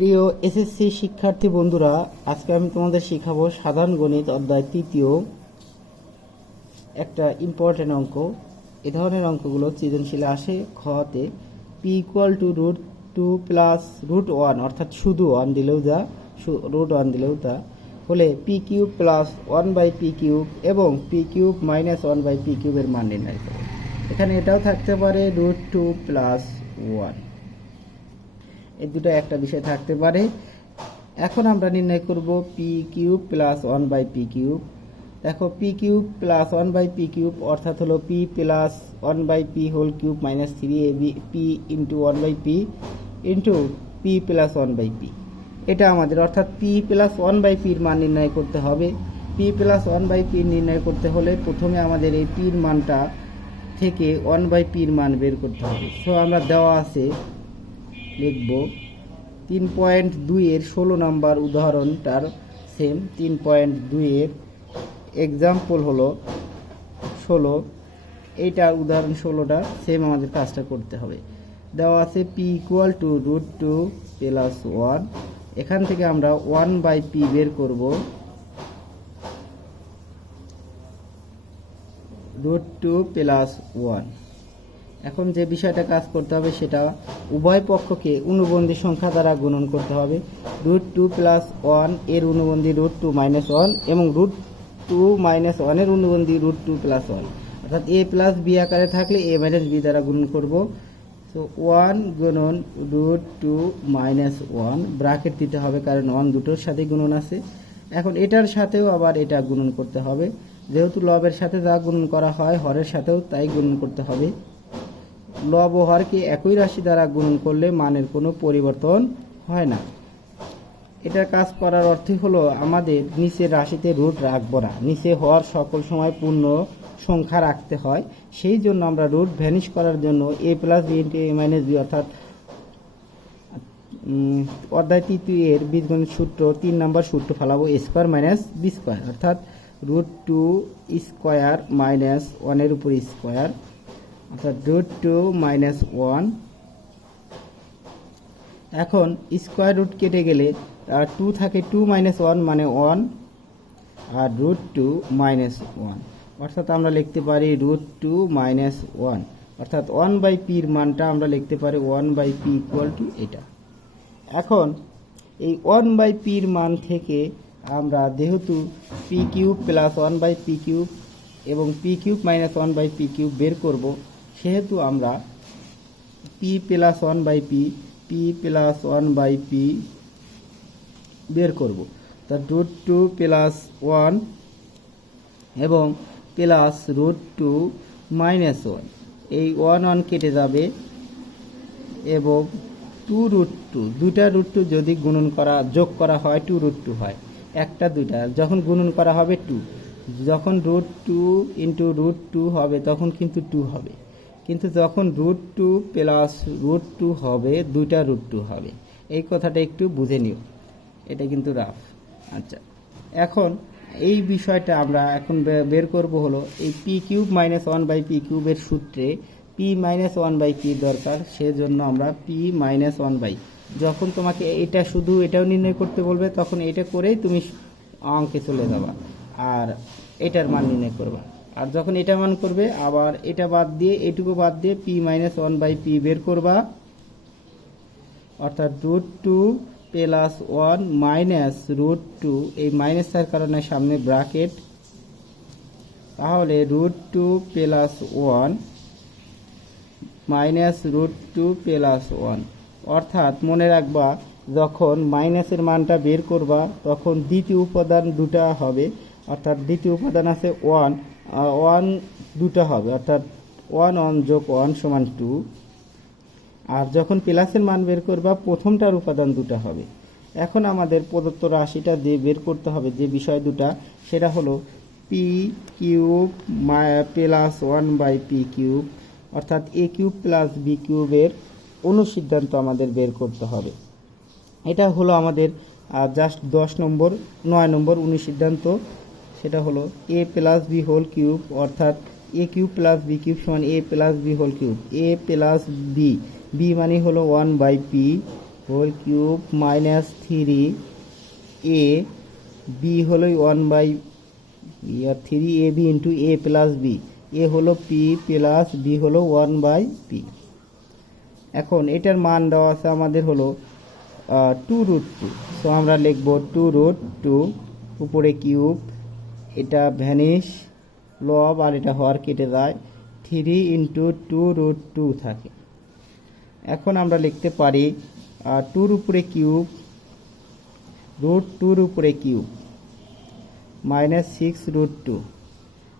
প্রিয় এসএসসি শিক্ষার্থী বন্ধুরা, আজকে আমি তোমাদের শেখাবো সাধারণ গণিত অধ্যায় তৃতীয় একটা ইম্পর্টেন্ট অঙ্ক। এ ধরনের অঙ্কগুলো সৃজনশীলে আসে। খতে পি ইকুয়াল টু √2 প্লাস √1 অর্থাৎ শুধু 1 দিলেও যা, √1 দিলেও তা হলে পি কিউব প্লাস 1/পি কিউব এবং পি কিউব মাইনাস 1/পি কিউবের মান নির্ণয় করো। এখানে এটাও থাকতে পারে √2 প্লাস 1, এই দুটো একটা বিষয় থাকতে পারে। এখন আমরা নির্ণয় করব পি কিউব প্লাস 1/পি কিউব। দেখো পি কিউব প্লাস 1/পি কিউব অর্থাৎ হলো পি প্লাস 1/পি whole cube minus 3ab p into 1/পি ইন্টু পি প্লাস 1/পি, এটা আমাদের অর্থাৎ পি প্লাস 1/পির মান নির্ণয় করতে হবে। পি প্লাস 1/পি নির্ণয় করতে হলে প্রথমে আমাদের এই পির মানটা থেকে 1/পির মান বের করতে হবে। সো আমরা দেওয়া আছে লিখব 3.2 এর 16 নম্বর উদাহরণটার সেম। 3.2 এর এক্সাম্পল হলো 16, এইটার উদাহরণ 16টা সেম আমাদের কাজটা করতে হবে। দেওয়া আছে পি ইকুয়াল টু √2 প্লাস 1, এখান থেকে আমরা 1/পি বের করব। √2 প্লাস 1, এখন যে বিষয়টা কাজ করতে হবে সেটা উভয় পক্ষকে অনুবন্ধী সংখ্যা দ্বারা গুণন করতে হবে। √2 প্লাস 1 এর অনুবন্ধী √2 মাইনাস 1 এবং √2 মাইনাস 1 এর অনুবন্ধী √2 প্লাস 1, অর্থাৎ এ প্লাস বি আকারে থাকলে এ মাইনাস বি দ্বারা গুণন করব। সো 1 গুণন √2 মাইনাস 1 ব্র্যাকেট দিতে হবে, কারণ 1 দুটোর সাথে গুণন আছে। এখন এটার সাথেও আবার এটা গুণন করতে হবে, যেহেতু লবের সাথে যা গুণন করা হয় হরের সাথেও তাই গুণন করতে হবে। লব ও হরকে একই রাশি দ্বারা গুণন করলে মানের কোনো পরিবর্তন হয় না। এটার কাজ করার অর্থ হলো আমাদের নিচের রাশিতে রুট রাখবো না, নিচে হর সকল সময় পূর্ণ সংখ্যা রাখতে হয়। সেই জন্য আমরা রুট ভ্যানিশ করার জন্য A plus B into A minus B অর্থাৎ অধ্যায় তৃতীয় এর বীজগণিত সূত্র 3 নম্বর সূত্র ফেলাবো a square minus B square, অর্থাৎ √2 স্কোয়ার মাইনাস 1 এর উপর স্কোয়ার, অর্থাৎ √2 মাইনাস 1। এখন স্কোয়ার রুট কেটে গেলে 2 থাকে, 2 মাইনাস 1 মানে 1, আর √2 মাইনাস 1 অর্থাৎ আমরা লিখতে পারি √2 মাইনাস 1, অর্থাৎ 1/পির মানটা আমরা লিখতে পারি 1/পি ইকুয়াল টু এটা। এখন এই 1/পির মান থেকে আমরা যেহেতু পি কিউব প্লাস 1/পি কিউব এবং পি কিউব মাইনাস 1/পি কিউব বের করব, সেহেতু আমরা পি প্লাস 1/পি পি প্লাস 1/পি বের করব। তা √2 প্লাস 1 এবং প্লাস √2 মাইনাস 1, এই 1 কেটে যাবে এবং 2√2, দুইটা √2 যদি গুণন করা যোগ করা হয় 2√2 হয়, একটা দুইটা যখন গুণন করা হবে 2, যখন √2 ইন্টু √2 হবে তখন কিন্তু 2 হবে, কিন্তু যখন √2 প্লাস √2 হবে দুইটা √2 হবে। এই কথাটা একটু বুঝে নিও, এটা কিন্তু রাফ। আচ্ছা, এখন এই বিষয়টা আমরা এখন বের করব হলো এই পি কিউব মাইনাস 1/পি কিউবের সূত্রে পি মাইনাস 1/পি দরকার, সেজন্য আমরা পি মাইনাস 1/, যখন তোমাকে এটা শুধু এটাও নির্ণয় করতে বলবে তখন এটা করেই তুমি অঙ্কে চলে যাবা আর এটার মান নির্ণয় করবা, আর যখন এটা মান করবে আবার এটা বাদ দিয়ে এটুকু বাদ দিয়ে পি মাইনাস 1/পি বের করবা, অর্থাৎ √2 প্লাস 1 মাইনাস √2, এই মাইনাসের কারণে সামনে ব্র্যাকেট, তাহলে √2 প্লাস 1 মাইনাস √2 প্লাস 1, অর্থাৎ মনে রাখবা যখন মাইনাসের মানটা বের করবা তখন দ্বিতীয় উপাদান দুটা হবে, অর্থাৎ দ্বিতীয় উপাদান আছে 1 দুটা হবে, অর্থাৎ 1 যোগ 1 সমান 2, আর যখন প্লাসের মান বের করবা প্রথমটার উপাদান দুটা হবে। এখন আমাদের প্রদত্ত রাশিটা দিয়ে বের করতে হবে যে বিষয় দুটা, সেটা হলো পি কিউব প্লাস 1/পি কিউব, অর্থাৎ এ কিউব প্লাস বি কিউবের অনুসিদ্ধান্ত আমাদের বের করতে হবে। এটা হলো আমাদের জাস্ট 9 নম্বর অনুসিদ্ধান্ত, সেটা হলো এ প্লাস বি হোল কিউব, অর্থাৎ এ কিউব প্লাস বি কিউব সমান এ প্লাস বি হোল কিউব, এ প্লাস বি, বি মানে হলো 1/পি whole cube minus 3 A B হলো 1/3ab ইন্টু এ প্লাস বি, এ হলো পি প্লাস বি হলো 1/p। এখন এটার মান দেওয়া আছে আমাদের হলো 2√2। সো আমরা লিখব 2√2 উপরে কিউব, এটা ভ্যানিশ লব আর এটা হর কেটে যায়, 3 ইন্টু 2√2 থাকে। এখন আমরা লিখতে পারি 2 উপরে কিউব √2 উপরে কিউব মাইনাস 6√2।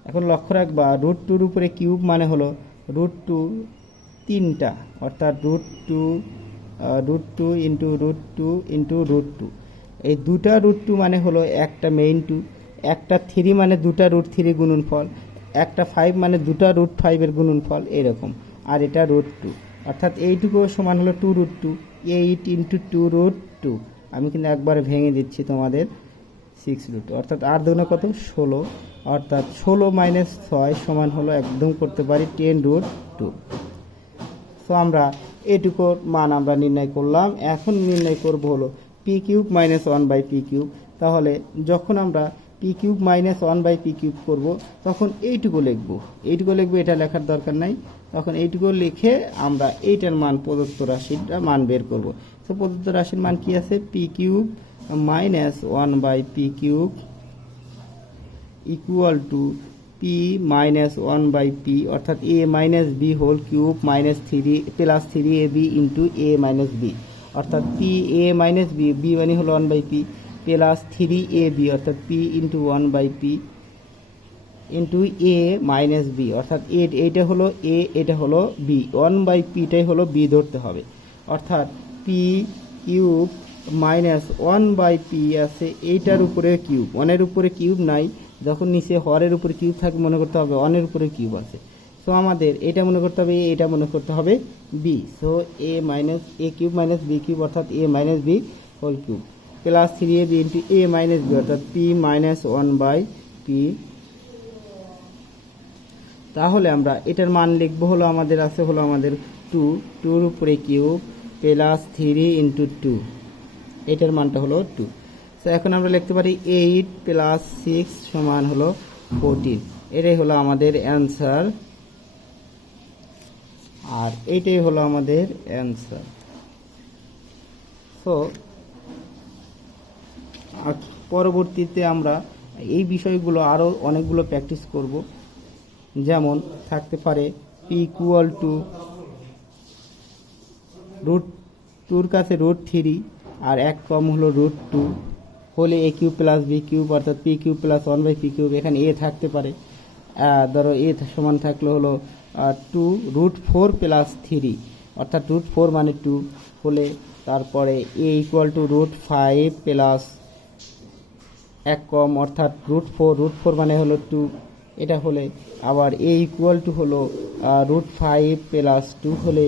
এখন লক্ষ্য রাখবা √2 উপরে কিউব মানে হলো √2 তিনটা, অর্থাৎ √2 ইন্টু √2 ইন্টু √2। এই দুটা √2 মানে হলো একটা মেইন 2, একটা 3 মানে দুটা √3 গুণনফল, একটা 5 মানে দুটা √5 এর গুণনফল এরকম, আর এটা √2, অর্থাৎ এইটুকু সমান হলো 2√2, 8 ইন্টু 2√2। আমি কিন্তু একবারে ভেঙে দিচ্ছি তোমাদের 6√2, অর্থাৎ আর দুগুণে কত 16, অর্থাৎ 16 মাইনাস 6 সমান হলো একদম করতে পারি 10√2। সো আমরা এটুকুর মান আমরা নির্ণয় করলাম। এখন নির্ণয় করব হলো পি কিউব মাইনাস 1/পি কিউব। তাহলে যখন আমরা পি কিউব মাইনাস 1/পি কিউব করবো তখন এইটুকু লিখবো, এটা লেখার দরকার নাই। তখন এইটুকু লিখে আমরা এইটার মান প্রদত্ত রাশিটা মান বের করব। তো প্রদত্ত রাশির মান কি আছে, পি কিউব মাইনাস 1/পি cube equal to p minus 1/পি, অর্থাৎ a minus b whole cube minus 3 plus 3ab into A minus B, অর্থাৎ p a minus b, b মানে হলো 1/পি প্লাস 3ab, অর্থাৎ পি ইন্টু 1/পি ইন্টু এ মাইনাস বি, অর্থাৎ এইটা হলো এ, এটা হলো বি, 1/পিটাই হলো বি ধরতে হবে। অর্থাৎ পি কিউব মাইনাস 1/পি আছে এইটার উপরে কিউব, 1-এর উপরে কিউব নাই, যখন নিচে হরের উপরে কিউব থাকে মনে করতে হবে 1-এর উপরে কিউব আছে। সো আমাদের এটা মনে করতে হবে, এটা মনে করতে হবে b. So a cube minus b cube, অর্থাৎ a minus b whole cube plus 3ab into A minus B, অর্থাৎ পি মাইনাস 1/পি। তাহলে আমরা এটার মান লিখবো হলো আমাদের আছে হলো আমাদের 2 উপরে কিউব প্লাস 3 ইন্টু 2, এটার মানটা হলো 2। তো এখন আমরা লিখতে পারি 8 প্লাস 6 সমান হলো 14, এটাই হলো আমাদের অ্যান্সার, আর এইটাই হলো আমাদের অ্যান্সার। তো পরবর্তীতে আমরা এই বিষয়গুলো আরও অনেকগুলো প্র্যাকটিস করব। যেমন থাকতে পারে পি ইকুয়াল টু √2 কাছে √3 আর এক কম হলো √2 হলে এ কিউব প্লাস বি কিউব, অর্থাৎ পি কিউব প্লাস 1/পি কিউব। এখানে এ থাকতে পারে, ধরো এ সমান থাকলে হলো 2√4 প্লাস 3, অর্থাৎ √4 মানে 2 হলে তারপরে এ ইকুয়াল টু √5 প্লাস এক কম, অর্থাৎ √4 মানে হলো 2, এটা হলে আবার এ ইকুয়াল টু হলো √5 প্লাস 2 হলে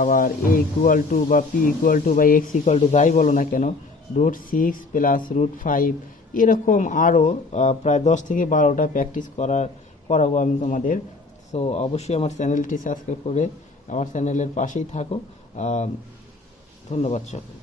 আবার এ ইকুয়াল টু বা পি ইকুয়াল টু বা এক্স ইকুয়াল টু যাই বলো না কেন √6 প্লাস √5, এরকম আরও প্রায় 10 থেকে 12টা প্র্যাকটিস করাবো আমি তোমাদের। সো অবশ্যই আমার চ্যানেলটি সাবস্ক্রাইব করে আমার চ্যানেলের পাশেই থাকো। ধন্যবাদ সকল।